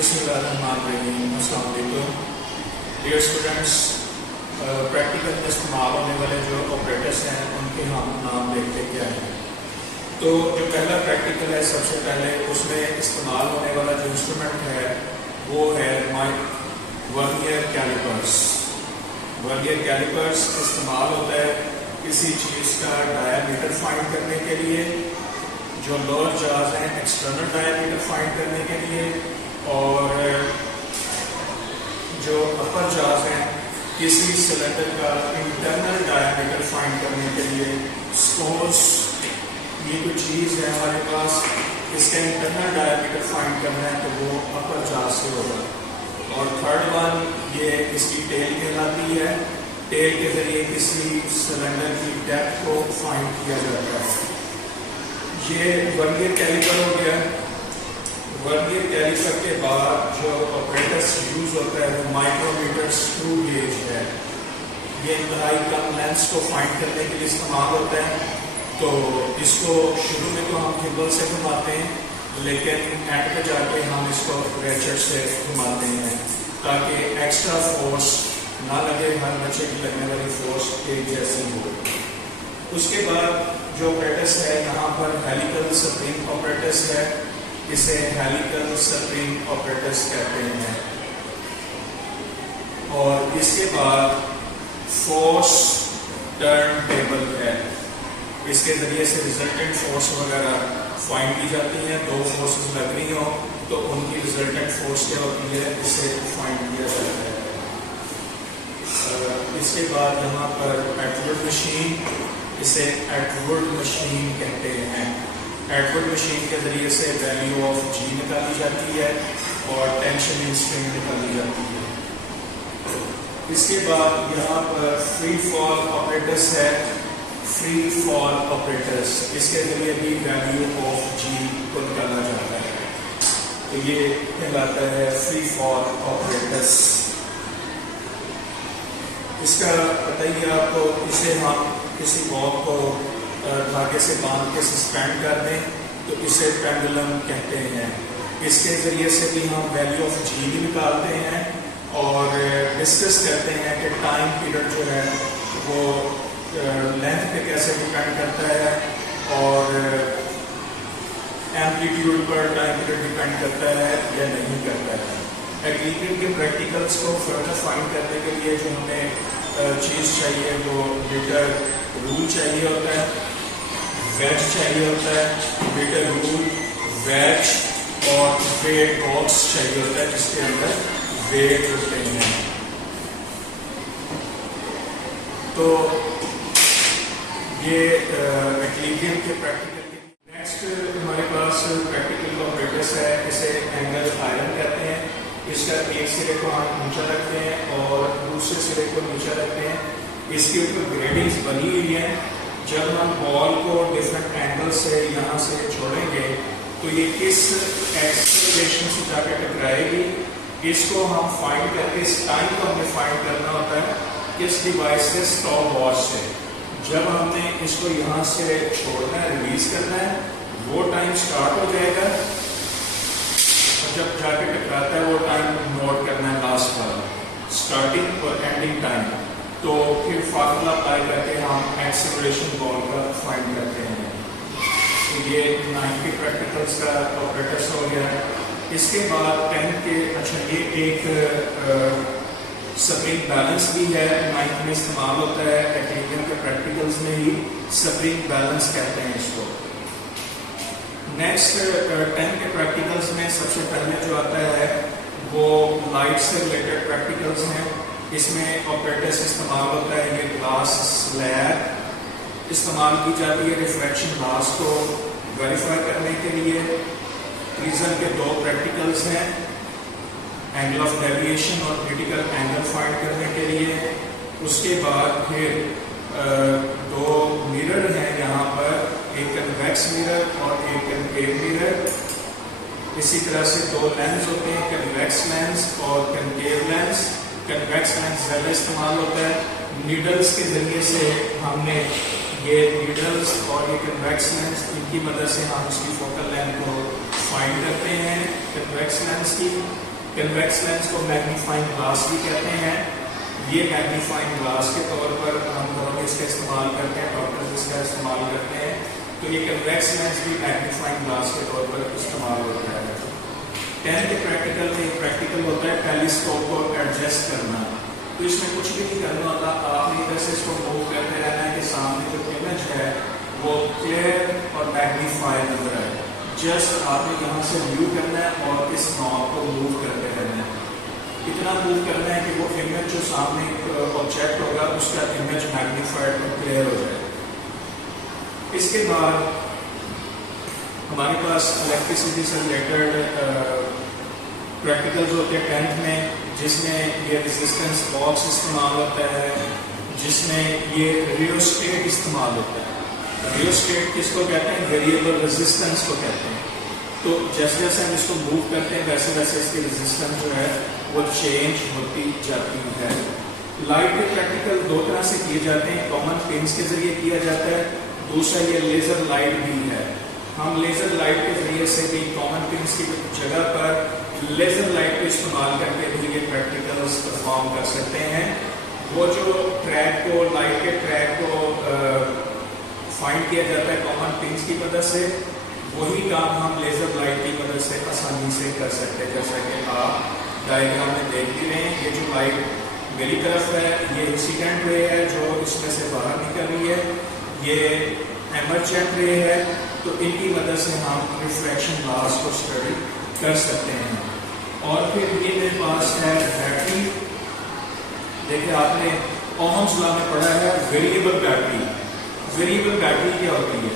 बिस्मिल्लाहिर्रहमानिर्रहीम। अस्सलाम वालेकुम डियर स्टूडेंट्स। प्रैक्टिकल में इस्तेमाल होने वाले जो ऑपरेटर्स हैं उनके हम नाम देखते क्या हैं। तो जो पहला प्रैक्टिकल है, सबसे पहले उसमें इस्तेमाल होने वाला जो इंस्ट्रूमेंट है वो है वर्नियर कैलिपर्स। वर्नियर कैलिपर्स इस्तेमाल होता है किसी चीज़ का डायमीटर फाइंड करने के लिए, जो लोअर जाज हैं एक्सटर्नल डायमीटर फाइंड करने के लिए, और जो अपर जाज हैं किसी सिलेंडर का इंटरनल डायमीटर फाइंड करने के लिए। सपोज ये कोई चीज़ है हमारे पास, इसका इंटरनल डायमीटर फाइंड करना है तो वो अपर जाज से होगा। और थर्ड वन ये इसकी टेल कहलाती है। टेल के जरिए किसी सिलेंडर की डेप्थ को फाइंड किया जाता है। ये वर्नियर कैलिपर हो गया। वर्नियर कैलिपर के बाद जो ऑपरेटर्स यूज होता है वो माइक्रोमीटर स्क्रू गेज है। ये इंतहाई कम लेंस को फाइंड करने के लिए इस्तेमाल होता है। तो इसको शुरू में तो हम गिम्बल से घुमाते हैं, लेकिन एंड पे जाके हम इसको रेचर से घुमाते हैं ताकि एक्स्ट्रा फोर्स ना लगे, हर बच्चे की लगने वाली फोर्स एक जैसी हो। उसके बाद जो ऑपरेटर्स है यहाँ पर हेलिकल स्प्रिंग ऑपरेटर्स है। इसे हेलिकल स्प्रिंग ऑपरेटर्स कहते हैं। और इसके बाद फोर्स टर्न टेबल है। इसके जरिए से रिजल्टेंट फोर्स वगैरह फाइंड की जाती हैं। दो फोर्सेस लग रही हो तो उनकी रिजल्टेंट फोर्स क्या होती है, इसे फाइंड किया जाता है। इसके बाद यहाँ पर एटवुड मशीन, इसे एटवुड मशीन कहते हैं। एटवुड मशीन के जरिए से वैल्यू ऑफ जी निकाली जाती है और टेंशन इन स्ट्रिंग निकाली जाती है। इसके बाद यहाँ पर फ्री फॉल ऑपरेटर्स है। फ्री फॉल ऑपरेटर्स, इसके जरिए भी वैल्यू ऑफ जी को निकाला जाता है। तो ये कहलाता है फ्री फॉल ऑपरेटर्स। इसका बताइए आपको, इसे हम किसी बॉल को धागे से बांध के सस्पेंड कर दें तो इसे पेंडुलम कहते हैं। इसके जरिए से भी हम वैल्यू ऑफ जी भी निकालते हैं और डिस्कस करते हैं कि टाइम पीरियड जो है वो लेंथ पे कैसे डिपेंड करता है और एम्पलीट्यूड पर टाइम पीरियड डिपेंड करता है या नहीं करता है। एक्लिप्रियम के प्रैक्टिकल्स को फर्दर फाइंड करने के लिए जो हमें चीज़ चाहिए वो मीटर रूल चाहिए होता है, वेज चाहिए होता है। मीटर रूल, वेज और वेट बॉक्स चाहिए होता है जिसके अंदर वेट होते हैं। तो ये एक्लिप्रियम के प्रैक्टिकल। नेक्स्ट हमारे पास प्रैक्टिकल ऑपरेटर्स है। इसे एंगल आयरन कहते हैं। इसका एक सिरे को हम ऊंचा रखते हैं और दूसरे सिरे को नीचा रखते हैं। इसके ऊपर ग्रेडिंग्स बनी हुई है। जब हम बॉल को डिफरेंट एंगल से यहाँ से छोड़ेंगे तो ये किस एक्सेलरेशन से जाकर टकराएगी, इसको हम फाइंड करके इस टाइम को हमें फाइंड करना होता है किस डिवाइस से, स्टॉप वॉच से। जब हमने इसको यहाँ से छोड़ना है, रिलीज करना है, वो टाइम स्टार्ट हो जाएगा और जब जाके टकराता है वो टाइम नोट करना है, लास्ट वाला स्टार्टिंग और एंडिंग टाइम। तो फिर फार्मूला अप्लाई करके हम एक्सेलरेशन बॉल का फाइंड करते हैं। तो ये 9 के प्रैक्टिकल्स का ऑपरेटर्स हो गया। इसके बाद 10 के, अच्छा ये एक स्प्रिंग बैलेंस भी है, 9 में इस्तेमाल होता है। एक्लिप्रियम के प्रैक्टिकल्स में ही स्प्रिंग बैलेंस कहते हैं इसको। नेक्स्ट 10 के प्रैक्टिकल्स में सबसे पहले जो आता है वो लाइट से रिलेटेड प्रैक्टिकल्स हैं। इसमें ऑपरेटर्स इस्तेमाल होता है। ये ग्लास स्लैब इस्तेमाल की जाती है रिफ्रैक्शन लॉस को वेरीफाई करने के लिए। प्रिज्म के दो प्रैक्टिकल्स हैं, एंगल ऑफ डेविएशन और क्रिटिकल एंगल फाइंड करने के लिए। उसके बाद फिर दो मिरर हैं यहाँ पर, एक कन्वेक्स मिरर और एक कनकेव मिरर। इसी तरह से दो लेंस होते हैं, कन्वेक्स लेंस और कनकेव लेंस। कन्वेक्स लेंस ज़्यादा इस्तेमाल होता है। नीडल्स के जरिए से हमने ये नीडल्स और ये कन्वेक्स लेंस, इनकी मदद से हम इसकी फोकल लेंथ को फाइंड करते हैं कन्वेक्स लेंस की। कन्वेक्स लेंस को मैग्नीफाइंग ग्लास भी कहते हैं। ये मैग्नीफाइंग ग्लास के तौर पर हम घरों में इसका इस्तेमाल करते हैं, डॉक्टर्स इसका इस्तेमाल करते हैं। तो ये कन्वेक्स लेंस भी मैग्नीफाइंग ग्लास के तौर पर इस्तेमाल होता है। 10th के प्रैक्टिकल में प्रैक्टिकल होता है टेलीस्कोप को एडजस्ट करना। तो इसमें कुछ भी नहीं करना होता, आपने इधर से इसको मूव करते रहना है कि सामने जो इमेज है वो क्लियर और मैग्नीफाई नजर आए। जस्ट आपने यहाँ से व्यू करना है और इस नॉब को मूव करते रहना है। इतना मूव करना है कि वो इमेज जो सामने ऑब्जेक्ट होगा उसका इमेज मैग्नीफाइड और क्लियर हो जाए। इसके बाद हमारे पास इलेक्ट्रिसिटी से रिलेटेड प्रैक्टिकल्स होते हैं 10th में, जिसमें ये रेजिस्टेंस बॉक्स इस्तेमाल होता है, जिसमें ये रियोस्टेट इस्तेमाल होता है। रियोस्टेट किसको कहते हैं? वेरिएबल रेजिस्टेंस को कहते हैं। तो जैसे जैसे हम इसको मूव करते हैं वैसे वैसे इसकी रेजिस्टेंस जो है वो चेंज होती जाती है। लाइट के प्रैक्टिकल दो तरह से किए जाते हैं, कॉमन पिन्स के जरिए किया जाता है, दूसरा ये लेजर लाइट भी है। हम लेजर लाइट के जरिए से भी कॉमन पिन्स की जगह पर लेजर लाइट को इस्तेमाल करके भी ये प्रैक्टिकल्स परफॉर्म कर सकते हैं। वो जो ट्रैक को लाइट के ट्रैक को फाइंड किया जाता है कॉमन पिन्स की मदद से, वही काम हम लेजर लाइट की मदद से आसानी से कर सकते हैं। जैसा कि आप डायग्राम में देख भी रहे हैं, ये जो लाइट मेरी तरफ है ये इंसिडेंट रे है जो इसमें से बाहर निकल रही है, ये एमरजेंट रे है। तो इनकी मदद से हम रिफ्रैक्शन लॉस को स्टडी कर सकते हैं। और फिर ये मेरे पास है बैटरी। देखिए आपने ओहम्स लॉ में पढ़ा है वेरिएबल बैटरी। वेरिएबल बैटरी क्या होती है?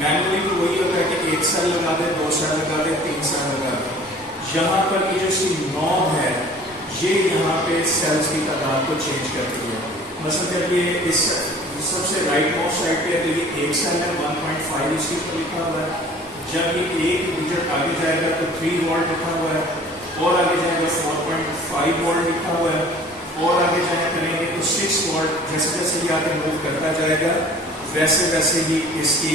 मैनुअली तो वही होता है कि 1 सेल लगा दे, 2 सेल लगा दे, 3 सेल लगा दे। यहाँ पर ये जो इसकी नॉब है ये यहाँ पे सेल्स की तादाद को चेंज करती है। मतलब जब ये इस सबसे राइट मोस्ट साइड पे है तो ये 1 सेल है, 1.5 इसके ऊपर लिखा हुआ है। जब ये एक डिजिट आगे जाएगा तो 3 वोल्ट लिखा हुआ है, और आगे जाएगा 4.5 वोल्ट लिखा हुआ है, और आगे जाए करेंगे तो 6 वोल्ट। जैसे जैसे ये आगे मूव करता जाएगा वैसे वैसे ही इसकी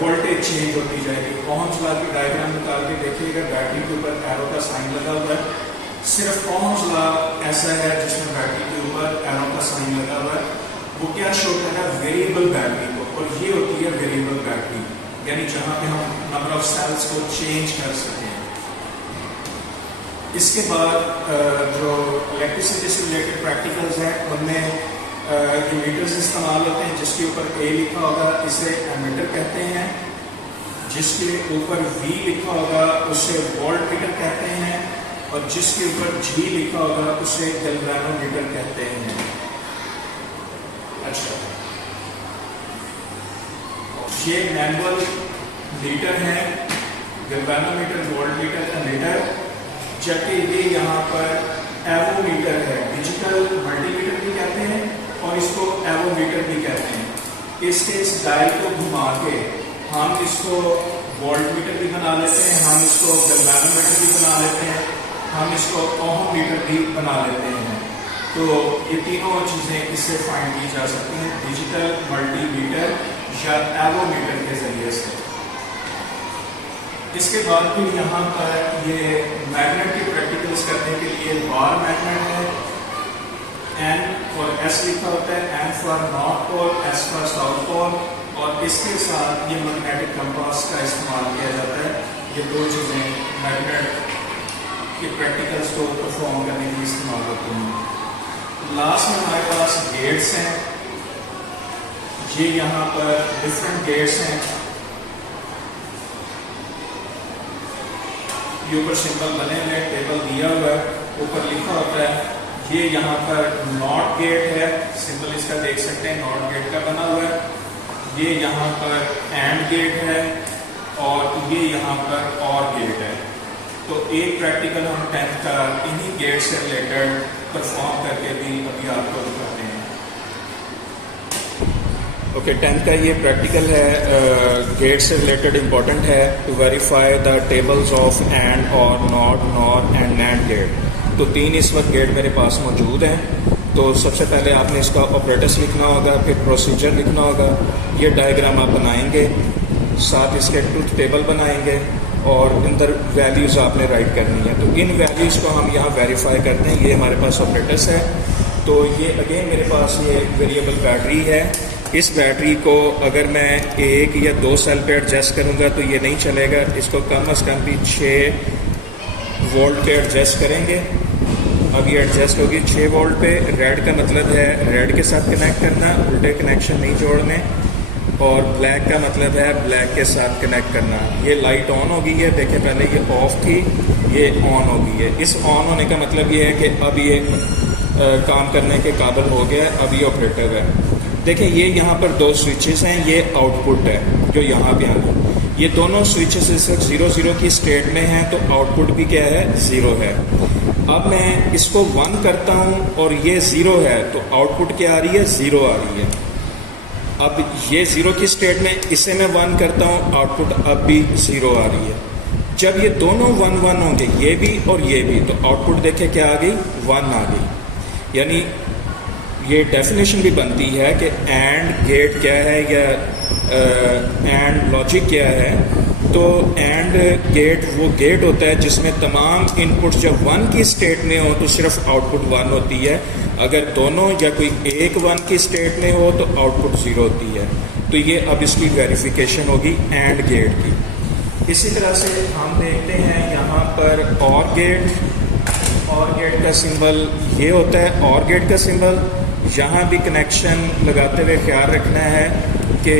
वोल्टेज चेंज होती जाएगी। ओहम्स लॉ की डायग्राम निकाल के देखिएगा, बैटरी के ऊपर एरो का साइन लगा हुआ है। सिर्फ ओहम्स लॉ ऐसा है जिसमें बैटरी के ऊपर एरो का साइन लगा हुआ है। वो क्या शो करता है? वेरिएबल बैटरी को, और ये होती है वेरिएबल बैटरी, यानी जहां पे हम नंबर ऑफ सेल्स को चेंज कर सकें। इसके बाद जो इलेक्ट्रिसिटी से रिलेटेड प्रैक्टिकल्स हैं उनमें ये मीटर्स इस्तेमाल होते हैं। जिसके ऊपर ए लिखा होगा इसे एमीटर कहते हैं, जिसके ऊपर वी लिखा होगा उसे वोल्ट मीटर कहते हैं, और जिसके ऊपर जी लिखा होगा उसे गैल्वेनोमीटर कहते हैं। अच्छा, ये मैनुअल मीटर है, गैल्वेनोमीटर, वोल्ट मीटर, एमीटर। जबकि ये यहाँ पर एवोमीटर है, डिजिटल मल्टीमीटर भी कहते हैं और इसको एवोमीटर भी कहते हैं। इसके इस डायल को घुमा के हम इसको वोल्ट मीटर भी बना लेते हैं, हम इसको गैल्वेनोमीटर भी बना लेते हैं, हम इसको ओहम मीटर भी बना लेते हैं। तो ये तीनों चीज़ें इससे फाइंड की जा सकती हैं, डिजिटल मल्टीमीटर या एवोमीटर के जरिए से। इसके बाद फिर यहाँ पर ये मैग्नेट की प्रैक्टिकल्स करने के लिए बार मैग्नेट है, एन फॉर एस लिखा होता है, N for north pole, S for south pole, और इसके साथ ये मैग्नेटिक कंपास का इस्तेमाल किया जाता है। ये दो चीज़ें मैग्नेट के प्रैक्टिकल्स को परफॉर्म करने के लिए इस्तेमाल होती हैं। लास्ट में हमारे पास गेट्स हैं। ये यहाँ पर डिफरेंट गेट्स हैं, ये ऊपर सिंबल बने हुए, टेबल दिया हुआ है, ऊपर लिखा होता है। ये यहाँ पर नॉट गेट है, सिंबल इसका देख सकते हैं, नॉट गेट का बना हुआ है। ये यहाँ पर एंड गेट है, और ये यहाँ पर और गेट है। तो एक प्रैक्टिकल हम 10th का इन्हीं गेट से रिलेटेड परफॉर्म करके भी अभी आपको दिखाते हैं। ओके, 10th का ये प्रैक्टिकल है, गेट से रिलेटेड इम्पोर्टेंट है। To verify the tables of and और not, nor and nand gate. तो 3 इस वक्त गेट मेरे पास मौजूद हैं। तो सबसे पहले आपने इसका ऑपरेटर्स लिखना होगा, फिर प्रोसीजर लिखना होगा। ये डायग्राम आप बनाएंगे, साथ इसके ट्रूथ टेबल बनाएंगे, और अंदर वैल्यूज़ आपने राइट करनी है। तो इन वैल्यूज़ को हम यहाँ वेरीफाई करते हैं। ये हमारे पास ऑपरेटर्स है। तो ये अगेन मेरे पास ये वेरिएबल बैटरी है। इस बैटरी को अगर मैं 1 या 2 सेल पे एडजस्ट करूँगा तो ये नहीं चलेगा। इसको कम अज़ कम भी 6 वोल्ट पे एडजस्ट करेंगे। अब ये एडजस्ट होगी 6 वोल्ट पे। रेड का मतलब है रेड के साथ कनेक्ट करना, उल्टे कनेक्शन नहीं जोड़ने। और ब्लैक का मतलब है ब्लैक के साथ कनेक्ट करना। ये लाइट ऑन हो गई है, देखें पहले ये ऑफ थी, ये ऑन हो गई है। इस ऑन होने का मतलब ये है कि अब ये काम करने के काबिल हो गया, अब ये ऑपरेटिव है। देखें ये यहाँ पर 2 स्विचेस हैं, ये आउटपुट है जो यहाँ पे आना। ये दोनों स्विचेस इस वक्त 0 की स्टेट में हैं, तो आउटपुट भी क्या है 0 है। अब मैं इसको 1 करता हूँ और ये 0 है, तो आउटपुट क्या आ रही है 0 आ रही है। अब ये 0 की स्टेट में, इसे मैं 1 करता हूँ, आउटपुट अब भी 0 आ रही है। जब ये दोनों 1 1 होंगे, ये भी और ये भी, तो आउटपुट देखें क्या आ गई 1 आ गई। यानी ये डेफिनेशन भी बनती है कि एंड गेट क्या है या एंड लॉजिक क्या है। तो एंड गेट वो गेट होता है जिसमें तमाम इनपुट्स जब 1 की स्टेट में हो तो सिर्फ आउटपुट 1 होती है। अगर दोनों या कोई एक 1 की स्टेट में हो तो आउटपुट 0 होती है। तो ये अब इसकी वेरिफिकेशन होगी एंड गेट की। इसी तरह से हम देखते हैं यहाँ पर और गेट का सिंबल ये होता है। और गेट का सिंबल यहाँ भी कनेक्शन लगाते हुए ख्याल रखना है कि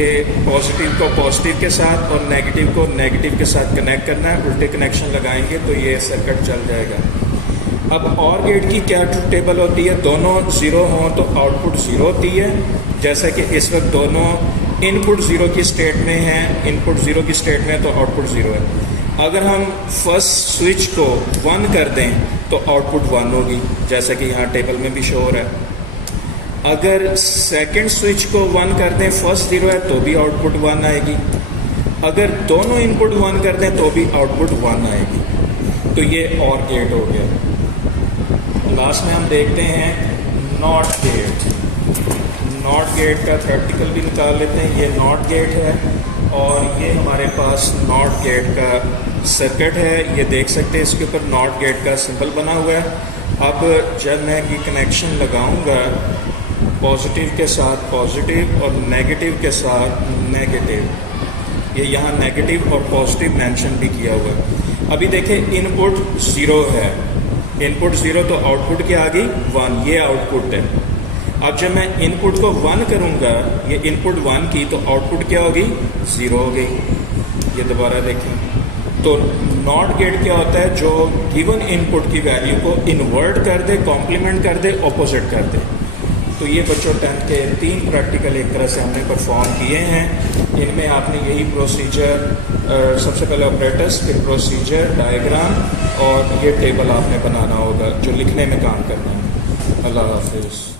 पॉजिटिव को पॉजिटिव के साथ और नेगेटिव को नेगेटिव के साथ कनेक्ट करना है। उल्टे कनेक्शन लगाएंगे तो ये सर्किट चल जाएगा। अब और गेट की क्या ट्रुथ टेबल होती है, दोनों 0 हों तो आउटपुट 0 होती है। जैसा कि इस वक्त दोनों इनपुट 0 की स्टेट में हैं, इनपुट 0 की स्टेट में तो आउटपुट 0 है। अगर हम फर्स्ट स्विच को 1 कर दें तो आउटपुट 1 होगी, जैसा कि यहाँ टेबल में भी शो हो रहा है। अगर सेकंड स्विच को 1 कर दें, फर्स्ट 0 है तो भी आउटपुट 1 आएगी। अगर दोनों इनपुट 1 कर दें तो भी आउटपुट 1 आएगी। तो ये और गेट हो गया। लास्ट में हम देखते हैं नॉट गेट। नॉट गेट का प्रैक्टिकल भी निकाल लेते हैं। ये नॉट गेट है और ये हमारे पास नॉट गेट का सर्किट है। ये देख सकते हैं इसके ऊपर नॉट गेट का सिंबल बना हुआ है। अब जब मैं ये कनेक्शन लगाऊंगा पॉजिटिव के साथ पॉजिटिव और नेगेटिव के साथ नेगेटिव, ये यहाँ नेगेटिव और पॉजिटिव मेंशन भी किया हुआ है। अभी देखें इनपुट 0 है, इनपुट 0 तो आउटपुट क्या आ गई 1, ये आउटपुट है। अब जब मैं इनपुट को 1 करूँगा, ये इनपुट 1 की, तो आउटपुट क्या होगी 0 हो गई। ये दोबारा देखें तो नॉट गेट क्या होता है, जो गिवन इनपुट की वैल्यू को इन्वर्ट कर दे, कॉम्प्लीमेंट कर दे, ऑपोजिट कर दे। तो ये बच्चों 10th के 3 प्रैक्टिकल एक तरह से हमने परफॉर्म किए हैं। इनमें आपने यही प्रोसीजर, सबसे पहले ऑपरेटर्स, फिर प्रोसीजर, डायग्राम और ये टेबल आपने बनाना होगा जो लिखने में काम करना है। अल्लाह हाफिज़।